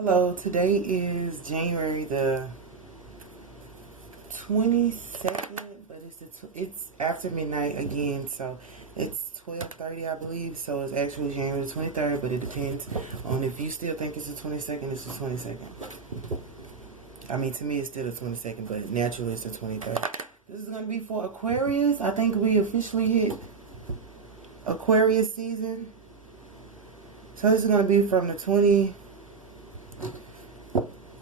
Hello, today is January the 22nd, but it's after midnight again, so it's 12:30, I believe. So it's actually January the 23rd, but it depends on if you still think it's the 22nd. It's the 22nd. I mean, to me, it's still the 22nd, but naturally it's the 23rd. This is gonna be for Aquarius. I think we officially hit Aquarius season. So this is gonna be from the 20.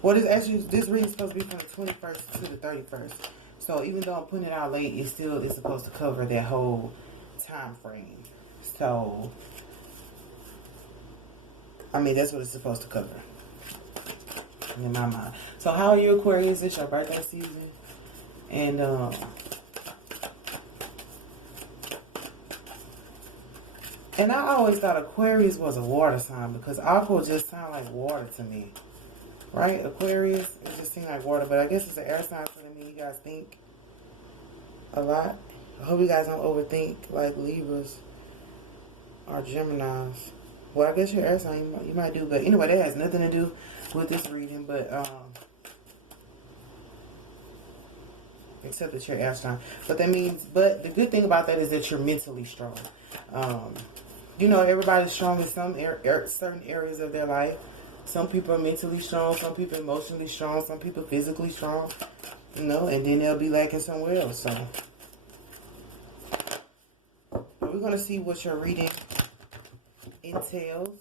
Well, this reading is supposed to be from the 21st to the 31st. So even though I'm putting it out late, it still is supposed to cover that whole time frame. So, I mean, that's what it's supposed to cover in my mind. So how are you, Aquarius? It's your birthday season. And, I always thought Aquarius was a water sign because aqua just sound like water to me. Right? Aquarius, it just seems like water, but I guess it's an air sign, so that means you guys think a lot. I hope you guys don't overthink like Libras or Geminis. Well, I guess your air sign, you might do, but anyway, that has nothing to do with this reading, but, except that you're air sign. But that means, but the good thing about that is that you're mentally strong. You know, everybody's strong in some certain areas of their life. Some people are mentally strong, some people emotionally strong, some people physically strong, you know, and then they'll be lacking somewhere else. So, we're going to see what your reading entails.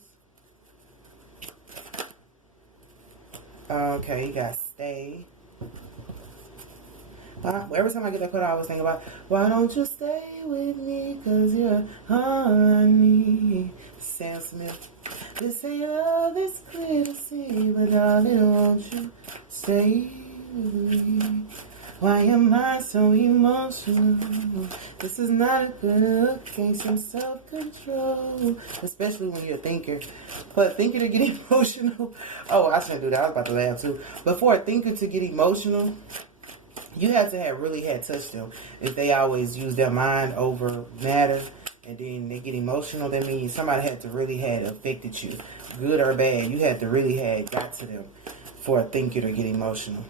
Okay, you got stay. Every time I get that card, I always think about, why don't you stay with me, because you're all I need. Sam Smith. This ain't all this clear to see, but darling, won't you stay with me? Why am I so emotional? This is not a good look, gain some self-control. Especially when you're a thinker. But a thinker to get emotional, oh, I shouldn't do that, I was about to laugh too. But for a thinker to get emotional, you have to have really had touched them. If they always use their mind over matter, and then they get emotional, that means somebody had to really had affected you, good or bad. You had to really had got to them for a thinker to get emotional.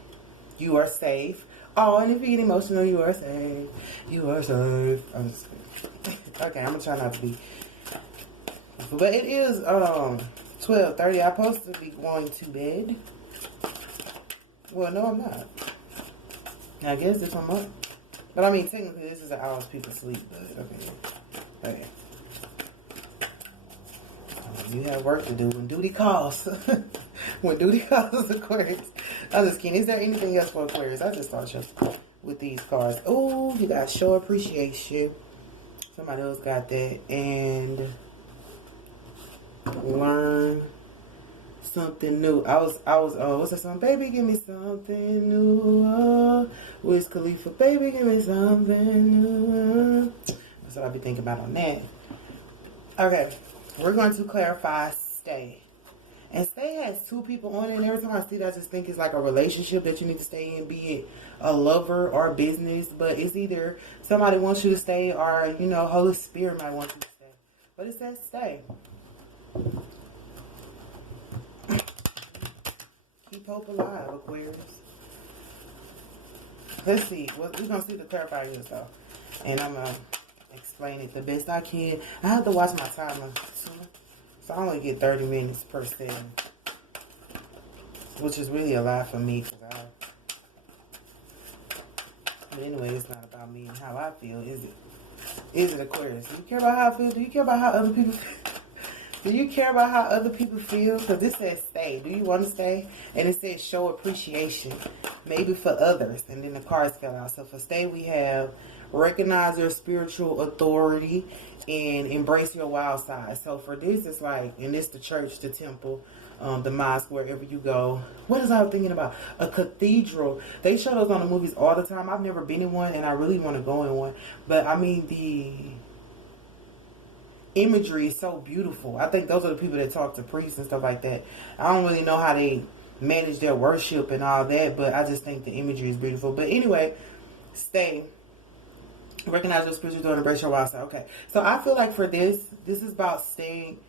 You are safe. Oh, and if you get emotional, you are safe. You are safe. I'm just okay. I'm gonna try not to be. But it is 12:30. I'm supposed to be going to bed. Well, no, I'm not. I guess if I'm up. But I mean, technically, this is the hours people sleep. But okay. Okay. You have work to do when duty calls. When duty calls, Aquarius. I'm just kidding. Is there anything else for Aquarius? I just thought just with these cards. Oh, you got show appreciation. Somebody else got that. And learn something new. I was what's that song? Baby, give me something new. Wiz Khalifa, baby, give me something new. That's what I'll be thinking about on that. Okay, we're going to clarify stay. And stay has two people on it, and every time I see that, I just think it's like a relationship that you need to stay in, be it a lover or a business. But it's either somebody wants you to stay or, you know, Holy Spirit might want you to stay. But it says stay. Keep hope alive, Aquarius. Let's see. Well, we're going to see the clarifiers, though. And I'm going to explain it the best I can. I have to watch my timer. So I only get 30 minutes per session. Which is really a lot for me. But anyway, it's not about me and how I feel, is it? Is it, Aquarius? Do you care about how I feel? Do you care about how other people feel? Do you care about how other people feel? Because this says stay. Do you want to stay? And it says show appreciation. Maybe for others. And then the cards fell out. So for stay, we have recognize your spiritual authority and embrace your wild side. So for this, it's like, and it's the church, the temple, the mosque, wherever you go. What is I thinking about? A cathedral. They show those on the movies all the time. I've never been in one, and I really want to go in one. But I mean, the imagery is so beautiful. I think those are the people that talk to priests and stuff like that. I don't really know how they manage their worship and all that, but I just think the imagery is beautiful. But anyway, stay. Recognize your spiritual door and embrace your wild side. Okay. So I feel like for this is about staying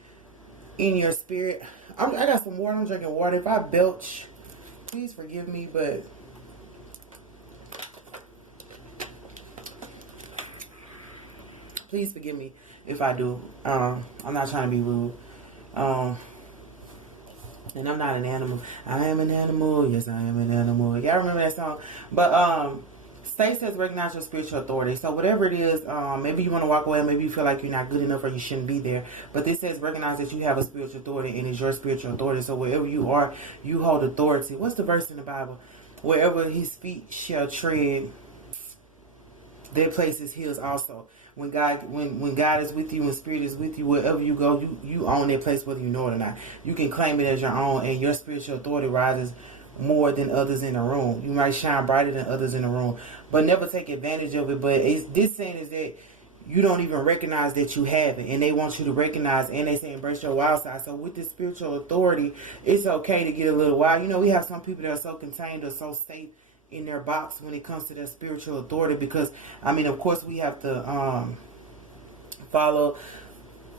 in your spirit. I got some water. I'm drinking water. If I belch, please forgive me, but please forgive me if I do. I'm not trying to be rude. And I'm not an animal. I am an animal. Yes, I am an animal. Y'all remember that song? But Stay says recognize your spiritual authority. So whatever it is, maybe you want to walk away, maybe you feel like you're not good enough or you shouldn't be there. But this says recognize that you have a spiritual authority and it's your spiritual authority. So wherever you are, you hold authority. What's the verse in the Bible? Wherever his feet shall tread, their place is his also. When God is with you, when Spirit is with you, wherever you go, you own that place whether you know it or not. You can claim it as your own, and your spiritual authority rises more than others in the room. You might shine brighter than others in the room, but never take advantage of it. But this saying is that you don't even recognize that you have it, and they want you to recognize, and they say embrace your wild side. So with this spiritual authority, it's okay to get a little wild. You know, we have some people that are so contained or so safe in their box when it comes to their spiritual authority, because I mean, of course, we have to follow,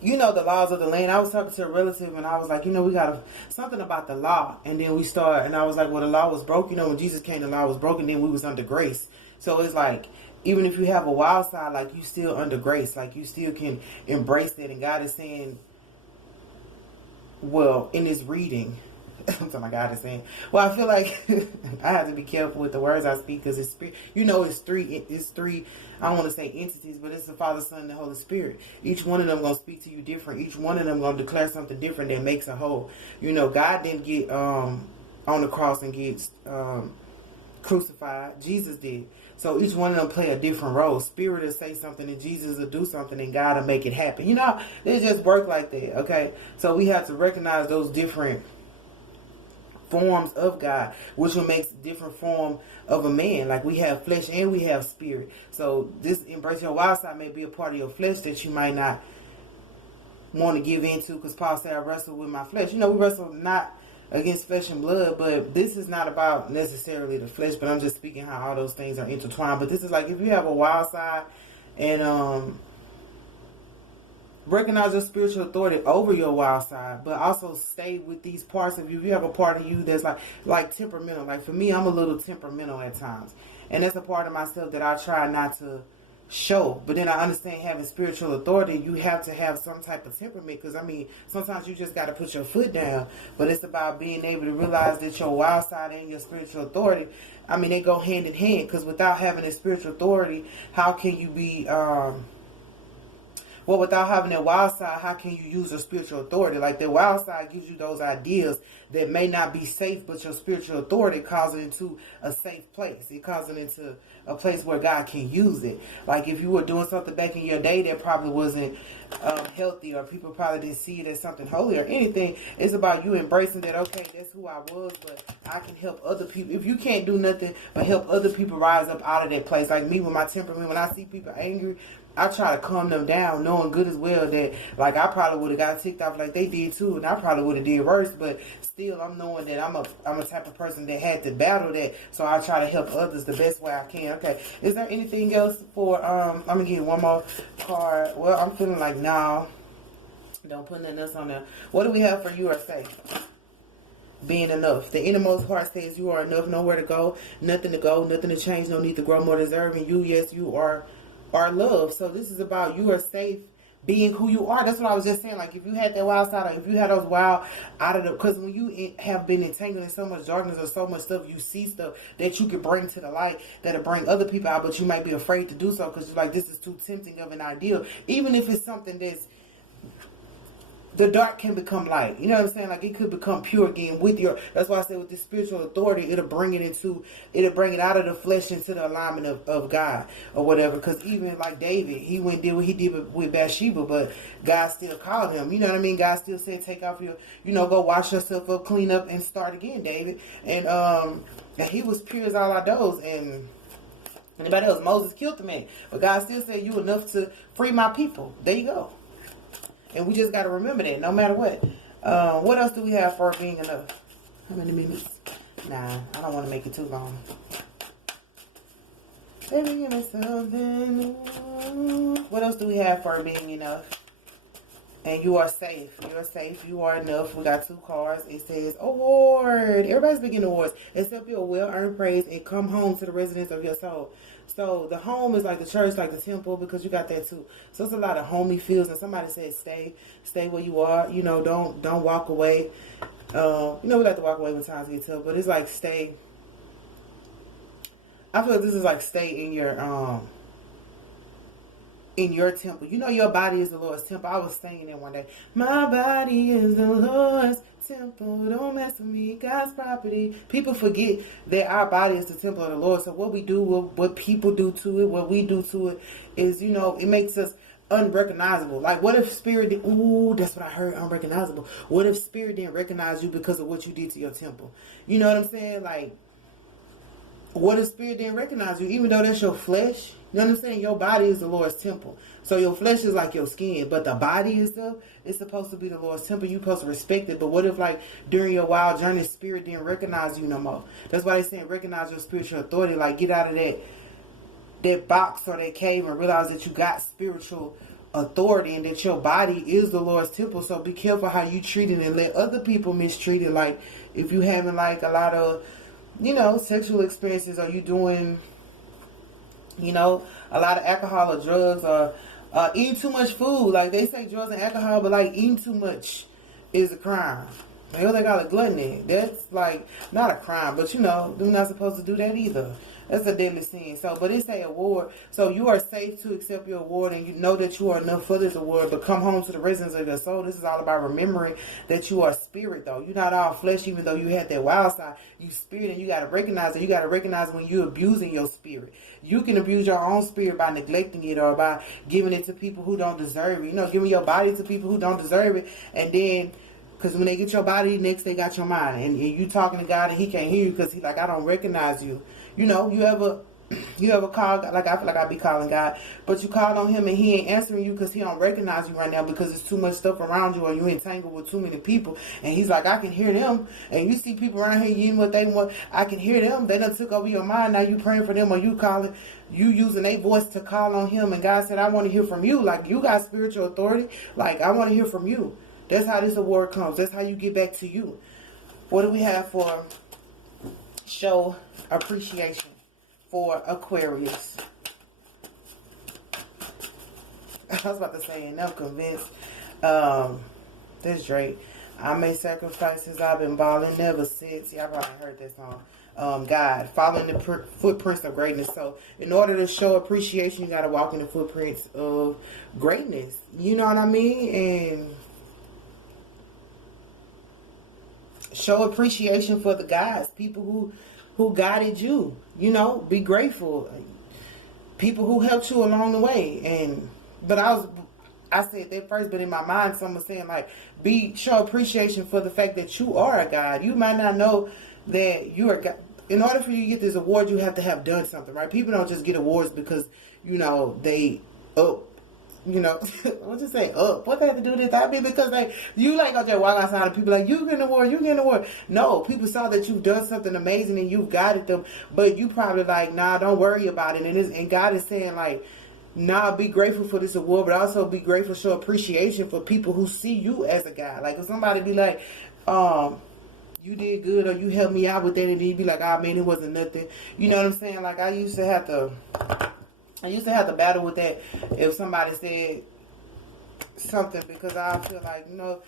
you know, the laws of the land. I was talking to a relative and I was like, you know, we got something about the law, and then we start, and I was like, well, the law was broke. You know, when Jesus came, the law was broken. Then we was under grace. So it's like, even if you have a wild side, like, you still under grace, like, you still can embrace that. And God is saying, well, in this reading, something my God is saying. Well, I feel like I have to be careful with the words I speak, because it's spirit. You know, it's three. I don't want to say entities, but it's the Father, Son, and the Holy Spirit. Each one of them gonna speak to you different. Each one of them gonna declare something different that makes a whole. You know, God didn't get on the cross and get crucified. Jesus did. So each one of them play a different role. Spirit will say something and Jesus will do something and God will make it happen. You know, it just work like that. Okay, so we have to recognize those different forms of God, which will make different form of a man. Like, we have flesh and we have spirit. So this embrace your wild side may be a part of your flesh that you might not want to give into, because Paul said, I wrestle with my flesh. You know, we wrestle not against flesh and blood, but this is not about necessarily the flesh, but I'm just speaking how all those things are intertwined. But this is like, if you have a wild side, and recognize your spiritual authority over your wild side, but also stay with these parts of you. If you have a part of you that's like temperamental, like for me, I'm a little temperamental at times, and that's a part of myself that I try not to show. But then I understand, having spiritual authority, you have to have some type of temperament, because I mean, sometimes you just got to put your foot down. But it's about being able to realize that your wild side and your spiritual authority, I mean, they go hand in hand, because without having a spiritual authority, how can you be well, without having that wild side, how can you use your spiritual authority? Like, the wild side gives you those ideas that may not be safe, but your spiritual authority calls it into a safe place. It calls it into a place where God can use it. Like, if you were doing something back in your day that probably wasn't healthy, or people probably didn't see it as something holy or anything, it's about you embracing that, okay, that's who I was, but I can help other people. If you can't do nothing but help other people rise up out of that place, like me with my temperament, when I see people angry, I try to calm them down, knowing good as well that, like, I probably would have got ticked off like they did too, and I probably would have did worse, but still, I'm knowing that I'm a type of person that had to battle that, so I try to help others the best way I can. Okay, is there anything else for, I'm going to get one more card. Well, I'm feeling like, no, don't put nothing else on there. What do we have for you are safe? Being enough. The innermost heart says you are enough, nowhere to go, nothing to change, no need to grow, more deserving. You, yes, you are love. So this is about, you are safe being who you are. That's what I was just saying. Like, if you had that wild side, or if you had those wild out of the, because when you have been entangled in so much darkness or so much stuff, you see stuff that you could bring to the light that'll bring other people out, but you might be afraid to do so because you're like, this is too tempting of an ideal. Even if it's something that's, the dark can become light. You know what I'm saying? Like, it could become pure again with your, that's why I say with this spiritual authority, it'll bring it out of the flesh into the alignment of God or whatever. Because even like David, he went and did what he did with Bathsheba, but God still called him. You know what I mean? God still said, take off your, go wash yourself up, clean up, and start again, David. And he was pure as all our does. And anybody else, Moses killed the man, but God still said, you enough to free my people. There you go. And we just got to remember that no matter what. What else do we have for being enough? How many minutes? Nah, I don't want to make it too long. Baby, give me something. What else do we have for being enough? And you are safe. You're safe. You are enough. We got 2 cards. It says award. Everybody's been getting awards. Accept your well-earned praise and come home to the residence of your soul. So the home is like the church, like the temple, because you got that too. So it's a lot of homey feels. And somebody says stay where you are. You know, don't walk away. You know, we like to walk away when times get tough, but it's like stay. I feel like this is like stay in your temple. You know your body is the Lord's temple. I was saying it one day. My body is the Lord's temple. Don't mess with me. God's property. People forget that our body is the temple of the Lord. So what we do, what people do to it, what we do to it is, you know, it makes us unrecognizable. Like, what if spirit did, ooh, that's what I heard, unrecognizable. What if spirit didn't recognize you because of what you did to your temple? You know what I'm saying? Like, what if spirit didn't recognize you, even though that's your flesh? You know what I'm saying? Your body is the Lord's temple. So your flesh is like your skin, but the body itself is supposed to be the Lord's temple. You're supposed to respect it. But what if, like, during your wild journey, spirit didn't recognize you no more? That's why they're saying recognize your spiritual authority. Like, get out of that box or that cave and realize that you got spiritual authority and that your body is the Lord's temple. So be careful how you treat it and let other people mistreat it. Like, if you having like a lot of, you know, sexual experiences, or you doing, you know, a lot of alcohol or drugs, or eating too much food. Like, they say drugs and alcohol, but like eating too much is a crime. They call it gluttony. That's like not a crime, but you know, they're not supposed to do that either. That's a deadly sin. So, but it's a award. So you are safe to accept your award, and you know that you are enough for this award. But come home to the residence of your soul. This is all about remembering that you are spirit, though. You're not all flesh, even though you had that wild side. You spirit, and you got to recognize it. You got to recognize when you're abusing your spirit. You can abuse your own spirit by neglecting it, or by giving it to people who don't deserve it. You know, giving your body to people who don't deserve it, and then, because when they get your body, next they got your mind. And you talking to God and he can't hear you because he like, I don't recognize you. You know, you ever call, like, I feel like I be calling God, but you called on him and he ain't answering you because he don't recognize you right now because there's too much stuff around you, or you entangled with too many people. And he's like, I can hear them. And you see people around here getting what they want. I can hear them. They done took over your mind. Now you praying for them, or you calling, you using their voice to call on him. And God said, I want to hear from you. Like, you got spiritual authority. Like, I want to hear from you. That's how this award comes. That's how you get back to you. What do we have for show appreciation for Aquarius? I was about to say, and I'm convinced. This Drake. I made sacrifices. I've been balling ever since. Y'all probably heard that song. God, following the footprints of greatness. So in order to show appreciation, you got to walk in the footprints of greatness. You know what I mean? And show appreciation for the guys, people who guided you. You know, be grateful. People who helped you along the way. But I said that first, but in my mind, someone saying like, show appreciation for the fact that you are a God. You might not know that you are God. In order for you to get this award, you have to have done something, right? People don't just get awards because, you know, they you know, what you say up? What they have to do with this? I mean, because you like go just walk outside and people like, you get an award, you get an award. No, people saw that you've done something amazing and you've guided them, but you probably like, nah, don't worry about it. And God is saying like, nah, be grateful for this award, but also be grateful, show appreciation for people who see you as a guy. Like, if somebody be like, you did good, or you helped me out with that, and then you be like, ah, man, it wasn't nothing. You know what I'm saying? Like, I used to have to battle with that if somebody said something, because I feel like, you know,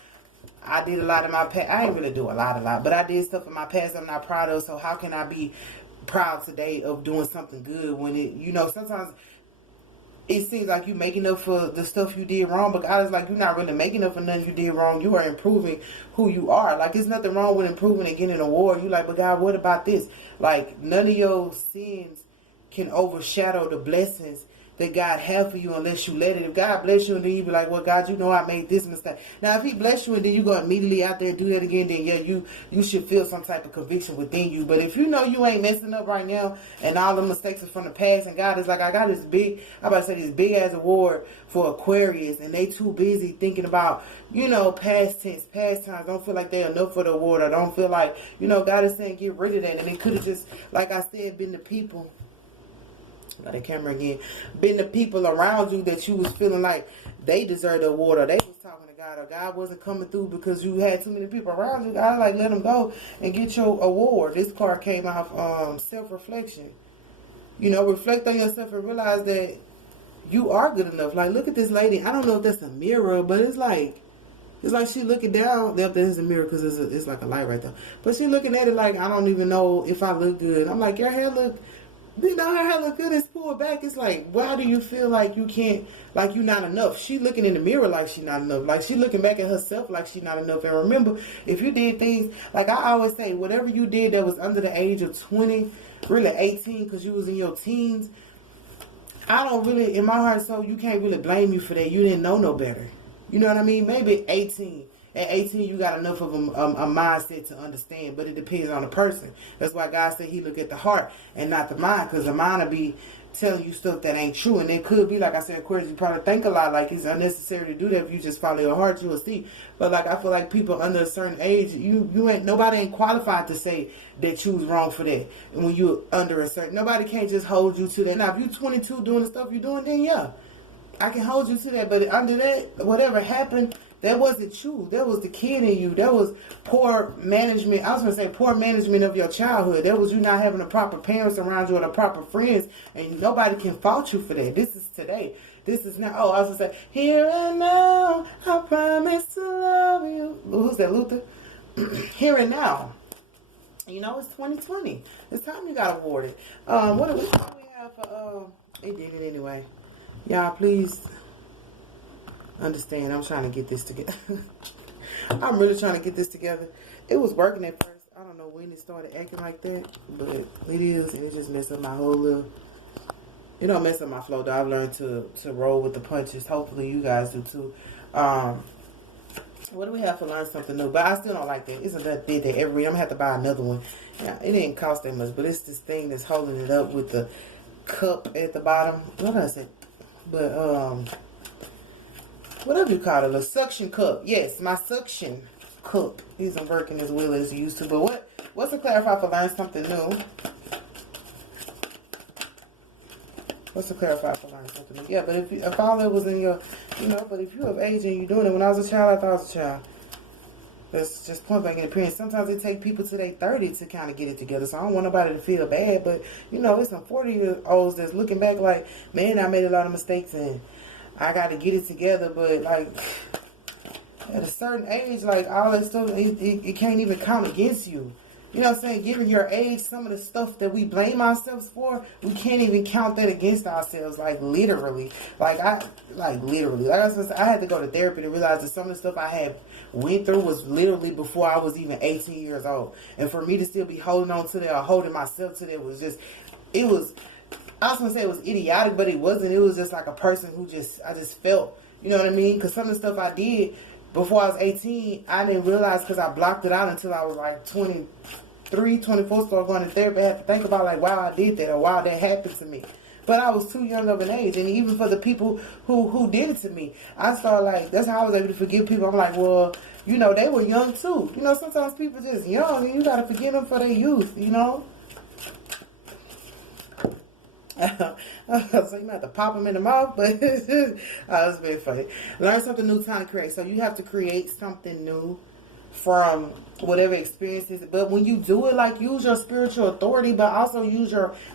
I did a lot in my past. I didn't really do a lot, but I did stuff in my past I'm not proud of. So how can I be proud today of doing something good when it, you know, sometimes it seems like you making up for the stuff you did wrong, but God is like, you're not really making up for nothing you did wrong. You are improving who you are. Like, there's nothing wrong with improving and getting an award. You like, but God, what about this? Like, none of your sins can overshadow the blessings that God have for you unless you let it. If God bless you and then you be like, well, God, you know I made this mistake. Now, if he bless you and then you go immediately out there and do that again, then yeah, you should feel some type of conviction within you. But if you know you ain't messing up right now and all the mistakes are from the past, and God is like, I got this big ass award for Aquarius, and they too busy thinking about, you know, past tense, past times, don't feel like they're enough for the award, or don't feel like, you know, God is saying get rid of that. And it could have just, like I said, been the people, by the camera again, been the people around you that you was feeling like they deserve the award, or they was talking to God, or God wasn't coming through because you had too many people around you, God, like, let them go and get your award. This card came out, self-reflection. You know, reflect on yourself and realize that you are good enough. Like, look at this lady. I don't know if that's a mirror, but it's like she looking down. There is a mirror because it's like a light right there. But she looking at it like, I don't even know if I look good. I'm like, your hair look, you know, her hair look good. It's pulled back. It's like, why do you feel like you can't, like you're not enough? She looking in the mirror like she not enough. Like she looking back at herself like she not enough. And remember, if you did things, like I always say, whatever you did that was under the age of 20, really 18, because you was in your teens, I don't really, in my heart and soul, you can't really blame you for that. You didn't know no better. You know what I mean? Maybe 18. At 18, you got enough of a mindset to understand, but it depends on the person. That's why God said he look at the heart and not the mind, because the mind will be telling you stuff that ain't true. And it could be, like I said, Aquarius, you probably think a lot, like it's unnecessary to do that. If you just follow your heart, you will see. But like, I feel like people under a certain age, nobody ain't qualified to say that you was wrong for that. And when you're under a certain, nobody can't just hold you to that. Now, if you're 22 doing the stuff you're doing, then yeah, I can hold you to that. But under that, whatever happened, that wasn't you. That was the kid in you. That was poor management. I was going to say poor management of your childhood. That was you not having the proper parents around you or the proper friends. And nobody can fault you for that. This is today. This is now. Oh, I was going to say, here and now, I promise to love you. Who's that, Luther? Here and now. You know, it's 2020. It's time you got awarded. What do we have for, it did it anyway. Y'all, please understand, I'm trying to get this together. I'm really trying to get this together. It was working at first. I don't know when it started acting like that, but it is, and it just messed up my whole little, it don't mess up my flow, though. I've learned to roll with the punches. Hopefully you guys do too. What do we have to learn something new? But I still don't like that. Isn't that big that every week? I'm going to have to buy another one. Yeah, it didn't cost that much, but it's this thing that's holding it up with the cup at the bottom. What did I say? But, whatever you call it, a suction cup. Yes, my suction cup isn't working as well as it used to. But what's to clarify for learn something new? What's to clarify for learn something new? Yeah, but if all that was in your, you know, but if you're of age and you're doing it, when I was a child, I thought I was a child. That's just point blank in appearance. Sometimes it take people to their 30 to kind of get it together. So I don't want nobody to feel bad. But, you know, it's some 40-year-olds that's looking back like, man, I made a lot of mistakes and I got to get it together. But, like, at a certain age, like, all that stuff, it can't even count against you. You know what I'm saying? Given your age, some of the stuff that we blame ourselves for, we can't even count that against ourselves. Like, literally. Like I had to go to therapy to realize that some of the stuff I had went through was literally before I was even 18 years old. And for me to still be holding on to that or holding myself to that was just, I was going to say it was idiotic, but it wasn't. It was just like a person who I just felt, you know what I mean? Because some of the stuff I did before I was 18, I didn't realize because I blocked it out until I was like 23, 24, started going to therapy. I had to think about like why I did that or why that happened to me. But I was too young of an age. And even for the people who did it to me, I started like, that's how I was able to forgive people. I'm like, well, you know, they were young too. You know, sometimes people just young and you got to forgive them for their youth, you know. So you might have to pop them in the mouth, but that's very funny. Learn something new, time to create. So you have to create something new from whatever experiences. But when you do it, like, use your spiritual authority, but also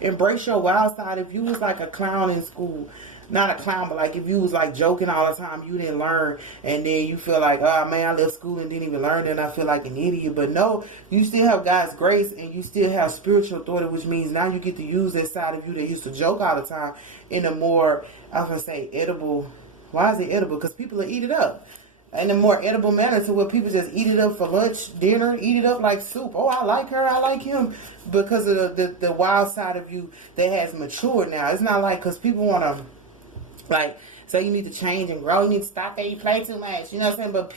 embrace your wild side. If you was like a clown in school, not a clown, but like if you was like joking all the time, you didn't learn, and then you feel like, oh man, I left school and didn't even learn, and I feel like an idiot. But no, you still have God's grace and you still have spiritual authority, which means now you get to use that side of you that used to joke all the time in a more, I was gonna say, edible. Why is it edible? Because people will eat it up in a more edible manner, to where people just eat it up for lunch, dinner, eat it up like soup. Oh, I like her, I like him, because of the wild side of you that has matured now. It's not like, because people want to, like, so you need to change and grow. You need to stop that. You play too much. You know what I'm saying? But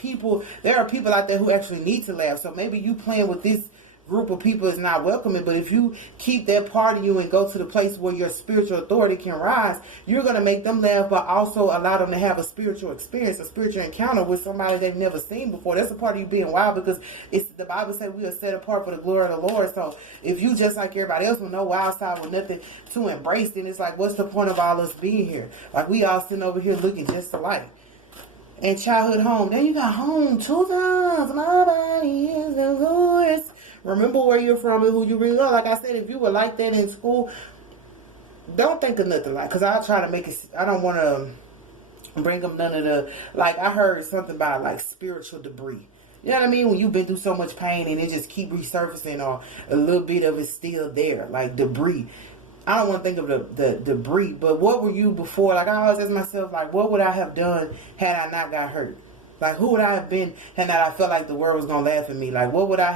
there are people out there who actually need to laugh. So maybe you playing with this group of people is not welcoming. But if you keep that part of you and go to the place where your spiritual authority can rise, you're going to make them laugh, but also allow them to have a spiritual experience, a spiritual encounter with somebody they've never seen before. That's a part of you being wild, because it's the Bible says we are set apart for the glory of the Lord. So if you just like everybody else with no wild side, with nothing to embrace, then it's like, what's the point of all us being here? Like, we all sitting over here looking just alike. And childhood home. Then you got home 2 times. My body is yours. Remember where you're from and who you really are. Like I said, if you were like that in school, don't think of nothing like. Because I try to make it. I don't want to bring up none of the. Like I heard something about like spiritual debris. You know what I mean? When you've been through so much pain and it just keep resurfacing, or a little bit of it still there, like debris. I don't want to think of the debris, but what were you before? Like, I always ask myself, like, what would I have done had I not got hurt? Like, who would I have been had not I felt like the world was going to laugh at me? Like, what would I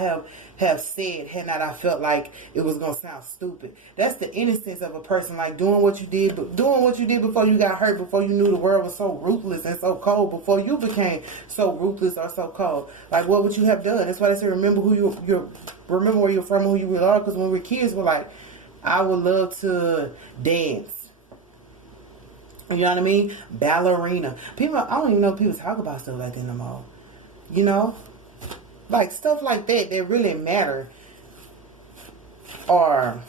have said had not I felt like it was going to sound stupid? That's the innocence of a person, like, doing what you did before you got hurt, before you knew the world was so ruthless and so cold, before you became so ruthless or so cold. Like, what would you have done? That's why they say, remember remember where you're from, who you really are, because when we were kids, we're like, I would love to dance. You know what I mean? Ballerina. People, I don't even know if people talk about stuff like that no more. You know? Like stuff like that really matter. Or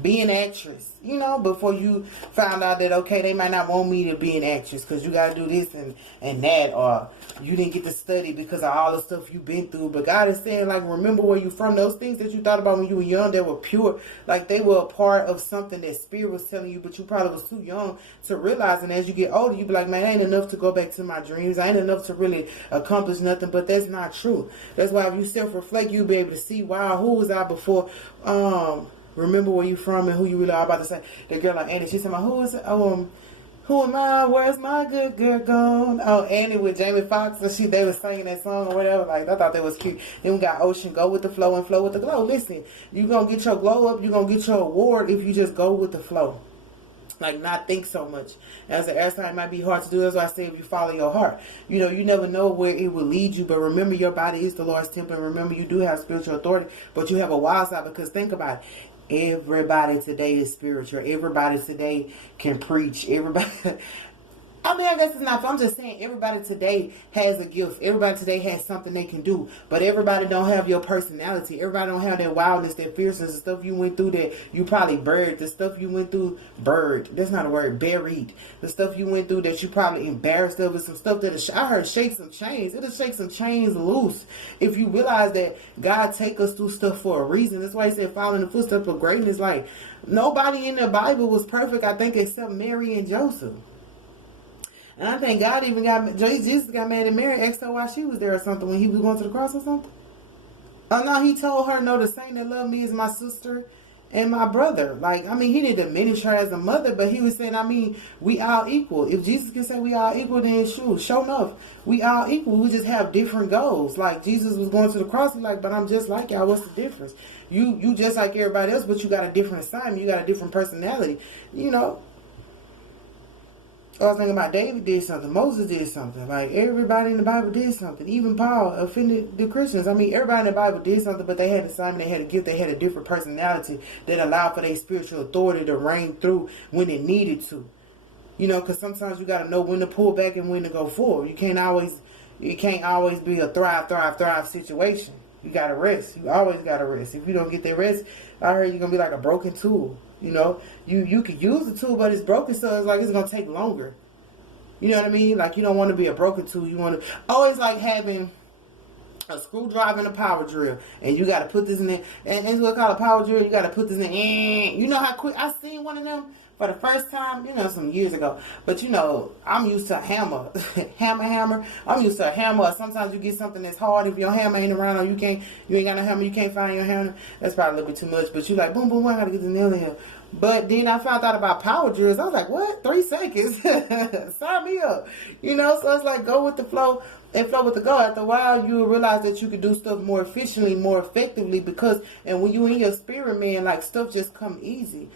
be an actress. You know, before you found out that, okay, they might not want me to be an actress because you got to do this and that. Or you didn't get to study because of all the stuff you've been through. But God is saying, like, remember where you from. Those things that you thought about when you were young, that were pure. Like, they were a part of something that Spirit was telling you, but you probably was too young to realize. And as you get older, you be like, man, I ain't enough to go back to my dreams. I ain't enough to really accomplish nothing. But that's not true. That's why if you self-reflect, you'll be able to see, wow, who was I before? Remember where you from and who you really are. About to say, the girl like Annie, she said, who is it? Who am I? Where's my good girl gone? Oh, Annie with Jamie Foxx, and they was singing that song or whatever. Like, I thought that was cute. Then we got Ocean, go with the flow and flow with the glow. Listen, you gonna get your glow up, you gonna get your award if you just go with the flow. Like, not think so much. As an air sign, it might be hard to do. That's why I say if you follow your heart. You know, you never know where it will lead you. But remember, your body is the Lord's temple. And remember, you do have spiritual authority. But you have a wild side, because think about it. Everybody today is spiritual. Everybody today can preach. Everybody... I mean, I guess it's not. I'm just saying, everybody today has a gift. Everybody today has something they can do. But everybody don't have your personality. Everybody don't have that wildness, that fierceness, the stuff you went through that you probably buried. The stuff you went through, that's not a word, buried. The stuff you went through that you probably embarrassed of. Some stuff that I heard shake some chains. It'll shake some chains loose. If you realize that God take us through stuff for a reason. That's why he said following the footsteps of greatness. Like, nobody in the Bible was perfect, I think, except Mary and Joseph. And I think God even Jesus got mad at Mary, asked her why she was there or something when he was going to the cross or something. Oh no, he told her, no, the saint that loved me is my sister and my brother. Like, I mean, he didn't diminish her as a mother, but he was saying, I mean, we all equal. If Jesus can say we all equal, then sure enough, we all equal. We just have different goals. Like, Jesus was going to the cross, he's like, but I'm just like y'all. What's the difference? You just like everybody else, but you got a different assignment. You got a different personality. You know, I was thinking about David did something. Moses did something. Like, everybody in the Bible did something. Even Paul offended the Christians. I mean, everybody in the Bible did something, but they had an assignment, they had a gift, they had a different personality that allowed for their spiritual authority to reign through when it needed to. You know, because sometimes you got to know when to pull back and when to go forward. You can't always be a thrive situation. You got to rest. You always got to rest. If you don't get that rest, I heard you're going to be like a broken tool. You know, you could use the tool, but it's broken, so it's like it's going to take longer. You know what I mean? Like, you don't want to be a broken tool. You want to always like having a screwdriver and a power drill, and you got to put this in there. And it's what I call a power drill. You got to put this in. You know how quick I seen one of them for the first time, you know, some years ago. But you know, I'm used to a hammer, hammer. I'm used to a hammer. Sometimes you get something that's hard. If your hammer ain't around, or you ain't got no hammer, you can't find your hammer. That's probably a little bit too much. But you like, boom, boom, I gotta get the nail in here. But then I found out about power drills. I was like, what? 3 seconds? Sign me up. You know, so it's like, go with the flow and flow with the go. After a while, you will realize that you can do stuff more efficiently, more effectively, and when you in your spirit, man, like, stuff just come easy.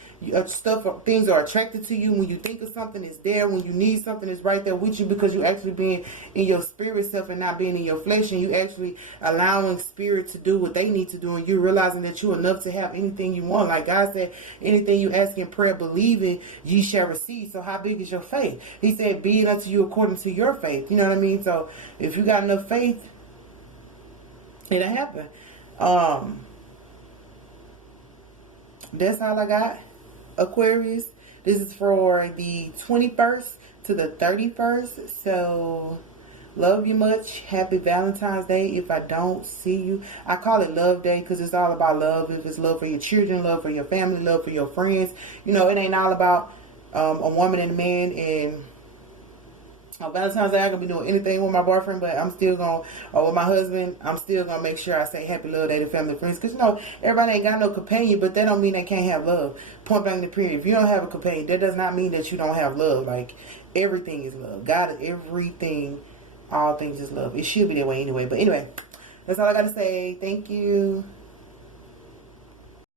Things are attracted to you. When you think of something, it's there. When you need something, it's right there with you, because you actually being in your spirit self and not being in your flesh, and you actually allowing spirit to do what they need to do, and you're realizing that you're enough to have anything you want. Like God said, anything you ask in prayer, believing, ye shall receive. So how big is your faith? He said, be it unto you according to your faith. You know what I mean? So if you got enough faith, it'll happen. That's all I got, Aquarius. This is for the 21st to the 31st. So Love you much. Happy Valentine's Day. If I don't see you, I call it Love Day because it's all about love. If it's love for your children, love for your family, love for your friends. You know, it ain't all about a woman and a man. And on Valentine's Day, I can be doing anything with my boyfriend, but I'm still going, or with my husband, I'm still going to make sure I say Happy Love Day to family and friends. Because, you know, everybody ain't got no companion, but that don't mean they can't have love. Point blank the period. If you don't have a companion, that does not mean that you don't have love. Like, everything is love. God is everything. All things is love. It should be that way anyway. But anyway, that's all I got to say. Thank you.